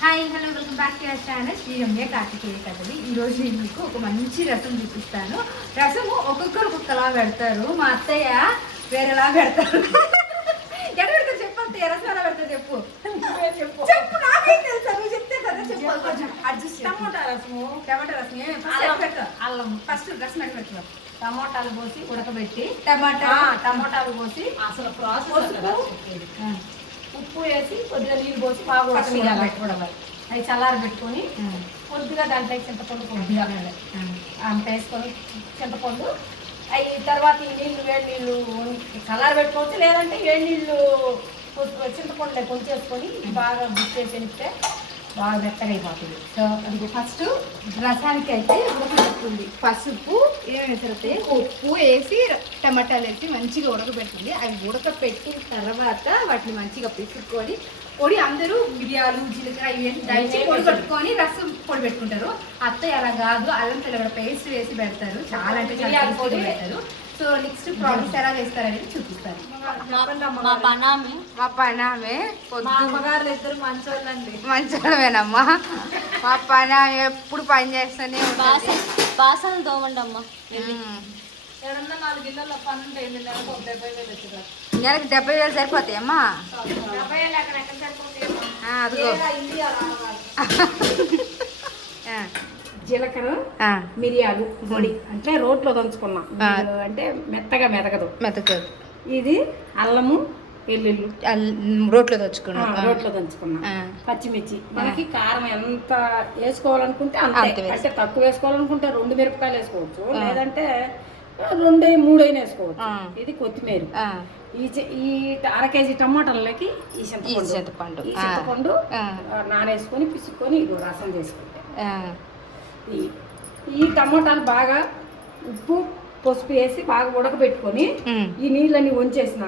Hi hello welcome back to our channel Sriramya Karthikeya కథలు ఈ రోజు నేను మీకు ఒక మంచి రసం చూపిస్తాను. రసము ఒక్కొక్కరు ఒక్కొక్కలా పెడతారు. మా అత్తయ్య వేరేలా పెడతారు. ఎక్కడ పెడతారు చెప్పు అత్తయ్య రసం ఎలా పెడతారు చెప్పు. చెప్పు నాకేం తెలుసా నువ్వు చెప్తే కదా చెప్పు. కొంచెం అడ్జస్ట్ టమోటా రసము టమాటా రసం ఏ ఫస్ట్ అల్లం. పెట్టు అల్లం. ఫస్ట్ రసం ఎట్లా పెట్టు టమోటాలు పోసి ఉడకబెట్టి. టమాటా? టమోటాలు పోసి అసలు ప్రాసెస్. ఉప్పు వేసి కొద్దిగా నీళ్ళు పోసి బాగా. ఉడకబెట్టుకోవడం. అవి చల్లారి పెట్టుకొని. కొద్దిగా దాంట్లో చింతపండు కొద్దిగా అంత వేసుకొని చింతపండు అవి తర్వాత ఈ నీళ్ళు వేడి నీళ్ళు చల్లారి పెట్టుకోవచ్చు లేదంటే వేడి నీళ్ళు చింతపండు కొంచెం వేసుకొని బాగా బుక్ చేసి బాగా మెత్తగా అయిపోతుంది. సో అది ఫస్ట్ రసానికి అయితే ఉడకబెడుతుంది పసుపు ఏమేమి వేసారైతే ఉప్పు వేసి టమాటాలు వేసి మంచిగా ఉడకబెడుతుంది అవి ఉడకబెట్టిన తర్వాత వాటిని మంచిగా పిసుక్కొని పొడి అందరూ మిరియాలు జీలకర్ర ఇవన్నీ దంచి పొడి పెట్టుకొని రసం పొడి పెట్టుకుంటారు. అత్తయ్య అలా కాదు అల్లం తెల్లగడ పేస్ట్ వేసి పెడతారు. చాలా అంటే చాలా. పెడతారు. సో నెక్స్ట్ ప్రాసెస్ ఎలా చేస్తారనేది చూపిస్తాను. మా పనామి. మా మా ఇద్దరు మంచోళ్ళండి. మంచిగానేనమ్మా మా పని ఎప్పుడు పని చేస్తూనే బాస ఉంటుంది. బాసనలు తోమండి అమ్మ ఉమ్. ఏడన్నా నాలుగు ఇళ్ళల్లో పని ఉంటే ఎన్ని నెలలకు ఒక డెబ్బై వేలు వచ్చిందా నెలకు డెబ్బై వేలు సరిపోతాయి అమ్మా డెబ్బై వేలు అక్కడ ఎక్కడ సరిపోతాయమ్మా? ఆ, అదిగో. జీలకర్ర మిరియాలు పొడి. అంటే రోట్లో దంచుకున్నాం. అంటే మెత్తగా మెదగదు. మెతకదు ఇది అల్లము వెల్లుల్లి. రోట్లో తెచ్చుకున్నాం ఆ, రోట్లో దంచుకున్నాం. పచ్చిమిర్చి. మనకి కారం ఎంత వేసుకోవాలనుకుంటే అంతే. అంటే తక్కువ వేసుకోవాలనుకుంటే రెండు మిరపకాయలు వేసుకోవచ్చు. లేదంటే రెండు మూడైనా వేసుకోవచ్చు. ఇది కొత్తిమీర. ఈ అర కేజీ టమాటాలకి ఈ చింతపండు. చింతపండు. నానేసుకొని పిసుకొని ఇది రసం చేసుకుంటే. ఈ టమోటాలు బాగా ఉప్పు పసుపు వేసి బాగా ఉడకబెట్టుకొని ఈ నీళ్ళని వంచేసిన.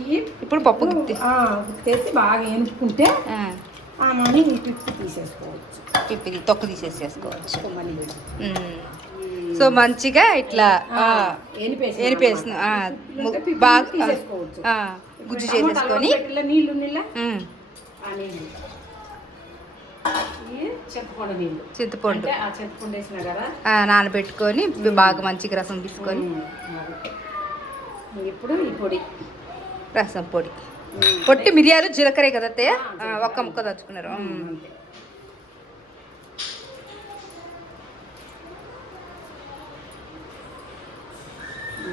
ఈ ఇప్పుడు పప్పు ఉతికేసి బాగా ఎనుపుకుంటే ఆ, మనీ పిప్పి తీసేసుకోవచ్చు. పిప్పి తొక్కు తీసేసేసుకోవచ్చు. సో మంచిగా ఇట్లా ఎనిపేసిన బాగా గుజ్జు చేసేసుకొని నీళ్ళు నీళ్ళ. చింతపండు నీళ్ళు. చింతపండు. ఆ చింతపండు వేసిన కదా? నానబెట్టుకొని బాగా మంచిగా రసం తీసుకొని. ఇప్పుడు ఈ పొడి. రసం పొడి. పొట్టి మిరియాలు జీలకర్ర కదా అత్తయ్య? ఒక్క ముక్క. అంతే.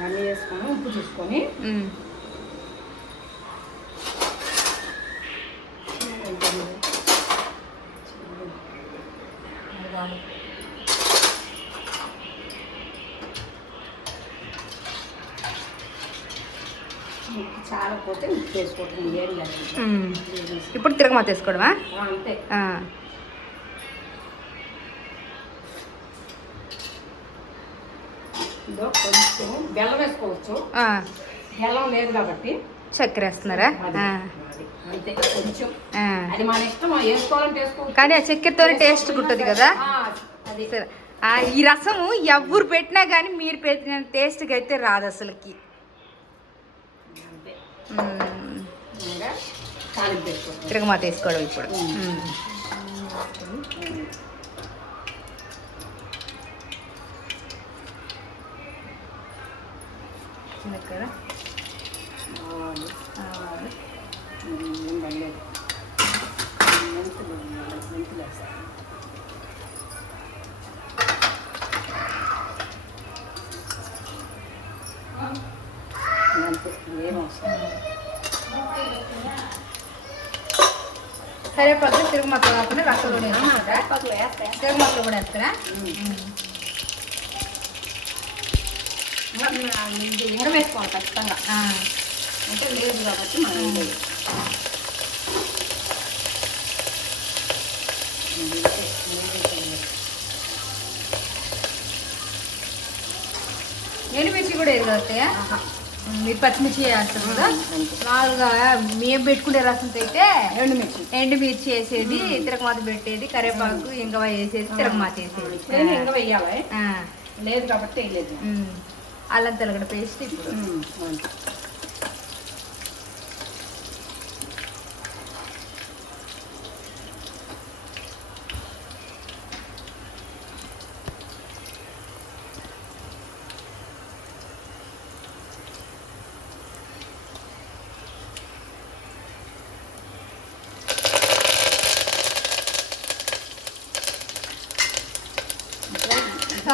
అన్నీ వేసుకొని ఉప్పు చూసుకొని ఉమ్. ఉప్పు చాలా పోతే ఉప్పు వేసుకోవటం ఏం లేదు. ఇప్పుడు తిరగమాత వేసుకోవడమా? ఆ, అంతే. కొంచెం బెల్లం వేసుకోవచ్చు. బెల్లం లేదు కాబట్టి. చక్కెర వేస్తున్నారా? కానీ ఆ చక్కెరతో టేస్ట్ ఉంటుంది కదా. ఈ రసము ఎవరు పెట్టినా కానీ మీరు పెట్టిన టేస్ట్కి అయితే రాదు అసలుకి. తిరగమాత వేసుకోవడం ఇప్పుడు. ఉమ్. పక్కన తిరుగుమాత కాకుండా రసంలో వేపకులు వేస్తా తిరుగుమాతలో కూడా వేస్తారా ఇది ఇంగ వేసుకోవాలి ఖచ్చితంగా ఆ. అంటే లేదు కాబట్టి మనం ఏం లేదు. ఇది ఇంతే, ఇది ఇంతే. మీరు పచ్చిమిర్చి వేస్తారు కదా. మామూలుగా మేము పెట్టుకునే రసంతో అయితే ఎండుమిర్చి. ఎండుమిర్చి వేసేది తిరగమాత పెట్టేది కరివేపాకు ఇంకా వేసేది తిరగమాత వేసేది. ఇంగ వెయ్యాలి లేదు కాబట్టి వేయలేదు. అల్లం తెల్లగడ పేస్ట్ ఇప్పుడు.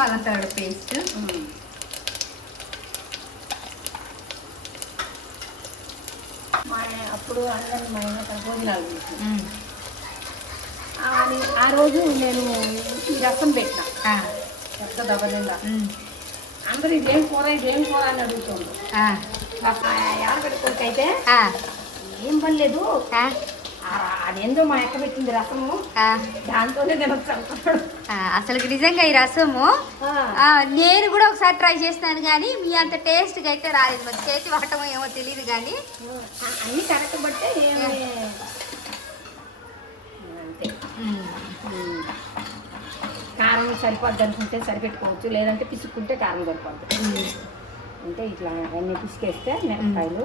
తరగడ పేస్ట్. అప్పుడు అందరిని మా భోజనాలు. ఆ- రోజు నేను ఈ రసం పెట్టిన. పెద్ద దెబ్బ నిండా అందరూ ఇదేం కూర ఇదేం కూర అని కొడుకు అయితే ఏం పనిలేదు అదేందో మా అక్క పెట్టింది రసము. దాంతోనే తినొచ్చు అసలు నిజంగా ఈ రసము నేను కూడా ఒకసారి ట్రై చేస్తాను కానీ మీ అంత టేస్ట్గా అయితే రాలేదు. మరి చేతి వాటమో ఏమో తెలియదు కానీ. అన్ని కరెక్ట్ బట్టే. కారం సరిపోద్ది అనుకుంటే సరిపెట్టుకోవచ్చు లేదంటే పిసుక్కుంటే కారం సరిపోద్ది. అంటే ఇట్లా అన్నీ పిసికేస్తే మిరపకాయలు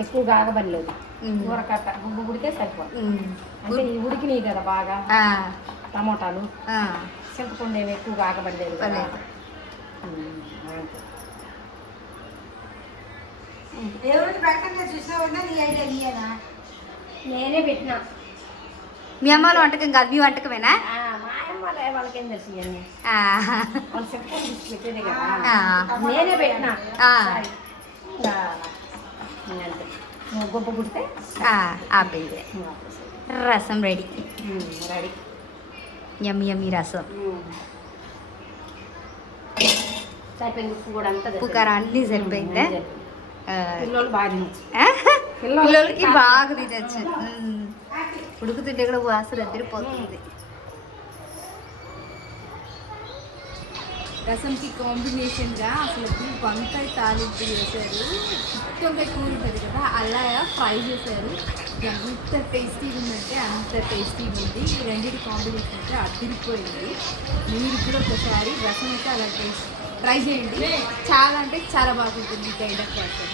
ఎక్కువ కాగబడలేదు కూరకట్ట గుగ్గు ఉడికే సరిపోతుంది అంటే ఈ ఉడికినాయి కదా బాగా. టమోటాలు. చింతపండు ఏమి ఎక్కువ కాగబడలేదు. ఎవరు ప్రకటన చూసినా నీ ఐడియా నీయేనా? నేనే పెట్టిన. మీ అమ్మ వంటకం కాదు మీ వంటకమేనా? మా అమ్మ వాళ్ళ వాళ్ళకేం తెలుసు. వాళ్ళు పెట్టేదే కదా. నేనే పెట్టిన. అంతే గొప్ప ఆ, ఆపేదే రసం రెడీ. రెడీ. యమ్మి యమ్మి రసం. ఉప్పు కూడా ఉప్పు కారం అన్నీ సరిపోయిందా. పిల్లలు బాగా? పిల్లలకి బాగా తినచ్చు. ఉడుకుతుంటే కూడా వాసన అదిరిపోతుంది రసంకి కాంబినేషన్గా అసలు వంకాయ తాలింపు చేశారు. వంకాయ కూర ఉంటుంది కదా అలా ఫ్రై చేశారు. ఎంత టేస్టీగా ఉందంటే అంత టేస్టీగా ఉంది. ఈ రెండింటి కాంబినేషన్ అయితే అదిరిపోయింది. మీరు కూడా ఒకసారి రసం అయితే అలా టేస్ట్ ట్రై చేయండి. చాలా అంటే చాలా బాగుంటుంది ఈ కైండ్ ఆఫ్ రసం